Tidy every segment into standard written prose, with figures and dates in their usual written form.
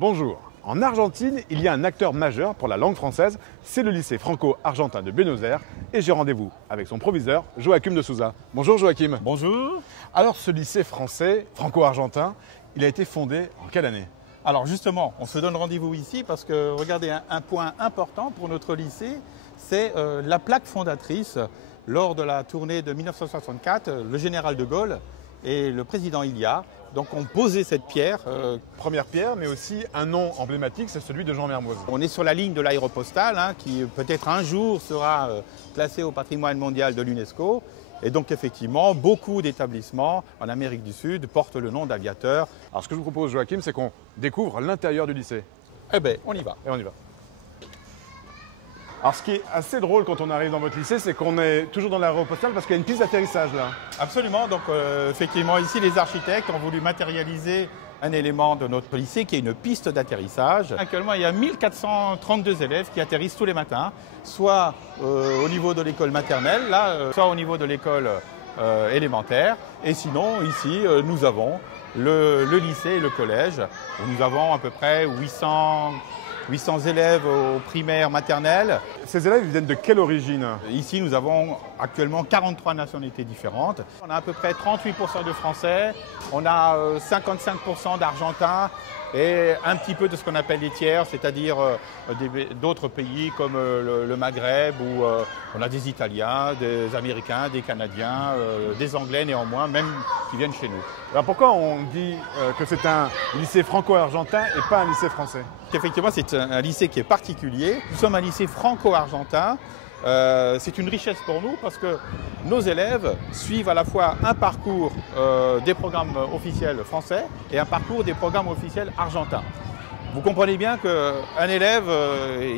Bonjour. En Argentine, il y a un acteur majeur pour la langue française, c'est le lycée franco-argentin de Buenos Aires et j'ai rendez-vous avec son proviseur, Joachim de Souza. Bonjour Joachim. Bonjour. Alors ce lycée français, franco-argentin, il a été fondé en quelle année? Alors justement, on se donne rendez-vous ici parce que regardez, un point important pour notre lycée, c'est la plaque fondatrice. Lors de la tournée de 1964, le général de Gaulle et le président Ilia donc ont posé cette pierre. Première pierre, mais aussi un nom emblématique, c'est celui de Jean Mermoz. On est sur la ligne de l'aéropostale, qui peut-être un jour sera classée au patrimoine mondial de l'UNESCO. Et donc effectivement, beaucoup d'établissements en Amérique du Sud portent le nom d'aviateur. Alors ce que je vous propose Joachim, c'est qu'on découvre l'intérieur du lycée. Eh bien, on y va. Et on y va. Alors ce qui est assez drôle quand on arrive dans votre lycée, c'est qu'on est toujours dans l'aéropostale parce qu'il y a une piste d'atterrissage là. Absolument, donc effectivement ici les architectes ont voulu matérialiser un élément de notre lycée qui est une piste d'atterrissage. Actuellement il y a 1432 élèves qui atterrissent tous les matins, soit au niveau de l'école maternelle, soit au niveau de l'école élémentaire. Et sinon ici nous avons le lycée et le collège, où nous avons à peu près 800 élèves au primaire maternelle. Ces élèves viennent de quelle origine? Ici, nous avons actuellement 43 nationalités différentes. On a à peu près 38% de Français, on a 55% d'Argentins et un petit peu de ce qu'on appelle les tiers, c'est-à-dire d'autres pays comme le Maghreb où on a des Italiens, des Américains, des Canadiens, des Anglais néanmoins, même qui viennent chez nous. Alors pourquoi on dit que c'est un lycée franco-argentin et pas un lycée français? Effectivement, c'est un lycée qui est particulier. Nous sommes un lycée franco-argentin. C'est une richesse pour nous parce que nos élèves suivent à la fois un parcours des programmes officiels français et un parcours des programmes officiels argentins. Vous comprenez bien qu'un élève,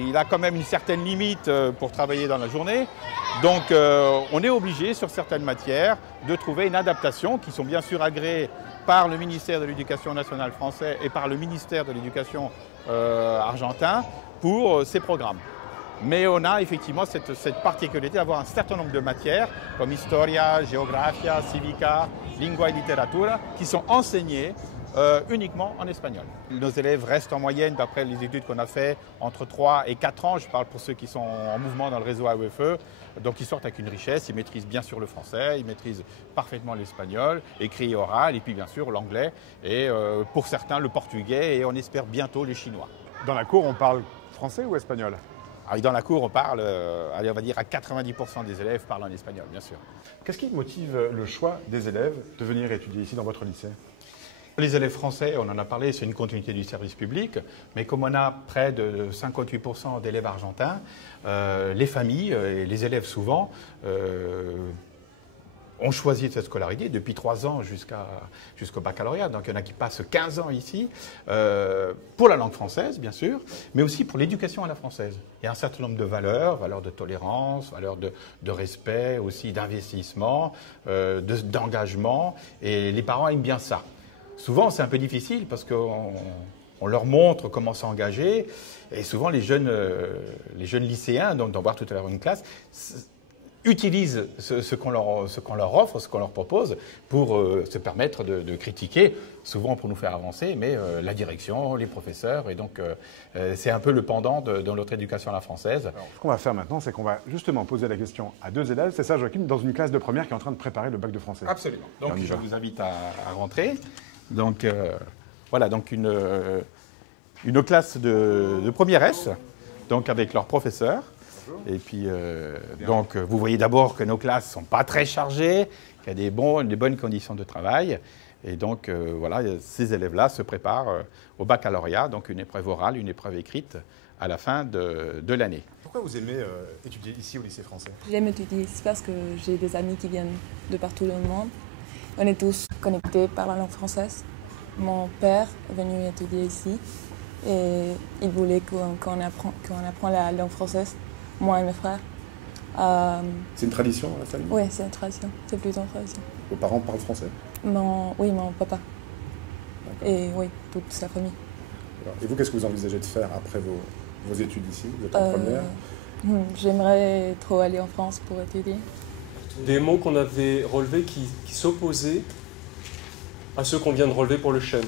il a quand même une certaine limite pour travailler dans la journée. Donc on est obligé sur certaines matières de trouver une adaptation qui sont bien sûr agréées par le ministère de l'Éducation nationale français et par le ministère de l'Éducation argentin pour ces programmes. Mais on a effectivement cette particularité d'avoir un certain nombre de matières comme Historia, Geografia, Civica, Lingua et Literatura qui sont enseignées uniquement en espagnol. Nos élèves restent en moyenne, d'après les études qu'on a fait, entre 3 et 4 ans. Je parle pour ceux qui sont en mouvement dans le réseau AEFE. Donc ils sortent avec une richesse, ils maîtrisent bien sûr le français, ils maîtrisent parfaitement l'espagnol, écrit et oral, et puis bien sûr l'anglais, et pour certains le portugais, et on espère bientôt le chinois. Dans la cour, on parle français ou espagnol? Dans la cour, on parle, allez, on va dire à 90% des élèves parlent en espagnol, bien sûr. Qu'est-ce qui motive le choix des élèves de venir étudier ici dans votre lycée? Les élèves français, on en a parlé, c'est une continuité du service public, mais comme on a près de 58% d'élèves argentins, les familles et les élèves souvent ont choisi cette scolarité depuis 3 ans jusqu'au baccalauréat. Donc il y en a qui passent 15 ans ici, pour la langue française bien sûr, mais aussi pour l'éducation à la française. Il y a un certain nombre de valeurs de tolérance, valeurs de respect, aussi d'investissement, d'engagement, et les parents aiment bien ça. Souvent, c'est un peu difficile parce qu'on leur montre comment s'engager. Et souvent, les jeunes lycéens, donc d'en voir tout à l'heure une classe, utilisent ce qu'on leur offre, ce qu'on leur propose, pour se permettre de critiquer, souvent pour nous faire avancer, mais la direction, les professeurs. Et donc, c'est un peu le pendant de notre éducation à la française. Alors, ce qu'on va faire maintenant, c'est qu'on va justement poser la question à 2 élèves. C'est ça, Joachim, dans une classe de première qui est en train de préparer le bac de français. Absolument. Donc, je vous invite à rentrer. Donc voilà, donc une classe de première S, donc avec leurs professeurs. Bonjour. Et puis donc vous voyez d'abord que nos classes ne sont pas très chargées, qu'il y a des bonnes conditions de travail. Et donc voilà, ces élèves-là se préparent au baccalauréat, donc une épreuve orale, une épreuve écrite à la fin de l'année. Pourquoi vous aimez étudier ici au lycée français? J'aime étudier ici parce que j'ai des amis qui viennent de partout dans le monde. On est tous connectés par la langue française. Mon père est venu étudier ici et il voulait qu'on apprenne la langue française, moi et mes frères. C'est une tradition dans la famille? Oui, c'est une tradition, c'est plutôt une tradition. Vos parents parlent français? Oui, mon papa. Et oui, toute sa famille. Et vous, qu'est-ce que vous envisagez de faire après vos études ici? Vous êtes en première? J'aimerais trop aller en France pour étudier. Des mots qu'on avait relevés qui s'opposaient à ceux qu'on vient de relever pour le chêne.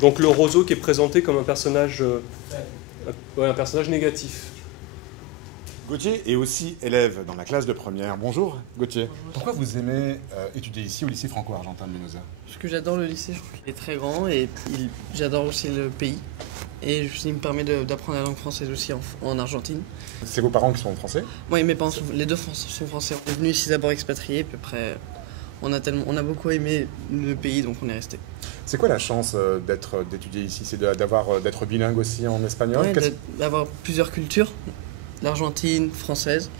Donc le roseau qui est présenté comme un personnage négatif. Gauthier est aussi élève dans la classe de première. Bonjour Gauthier. Pourquoi vous aimez étudier ici au lycée franco-argentin de Buenos Aires? Parce que j'adore le lycée, je trouve qu'il est très grand et j'adore aussi le pays. Et il me permet d'apprendre la langue française aussi en Argentine. C'est vos parents qui sont français? Moi et mes parents, les deux sont français. On est venus ici d'abord expatriés, puis après on a beaucoup aimé le pays, donc on est resté. C'est quoi la chance d'étudier ici? C'est d'être bilingue aussi en espagnol? Ouais, d'avoir plusieurs cultures, l'Argentine, française,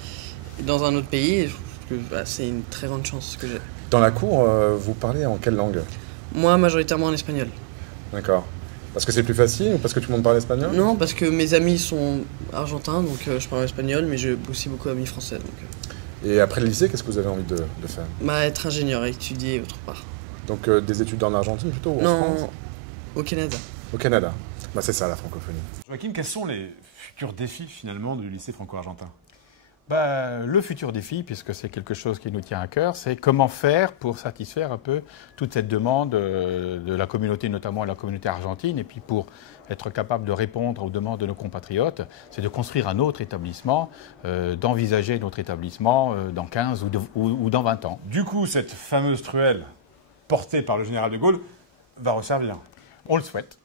dans un autre pays. Et je trouve que c'est une très grande chance que j'ai. Dans la cour, vous parlez en quelle langue? Moi, majoritairement en espagnol. D'accord. Parce que c'est plus facile ou parce que tout le monde parle espagnol? Non, parce que mes amis sont argentins, donc je parle espagnol, mais j'ai aussi beaucoup d'amis français. Et après le lycée, qu'est-ce que vous avez envie de faire? Être ingénieur et étudier autre part. Donc des études en Argentine plutôt ou en France? Non, au Canada. Au Canada. C'est ça la francophonie. Joachim, quels sont les futurs défis finalement du lycée franco-argentin? Le futur défi, puisque c'est quelque chose qui nous tient à cœur, c'est comment faire pour satisfaire un peu toute cette demande de la communauté, notamment la communauté argentine, et puis pour être capable de répondre aux demandes de nos compatriotes, c'est de construire un autre établissement, d'envisager notre établissement dans 15 ou dans 20 ans. Du coup, cette fameuse truelle portée par le général de Gaulle va resservir. On le souhaite.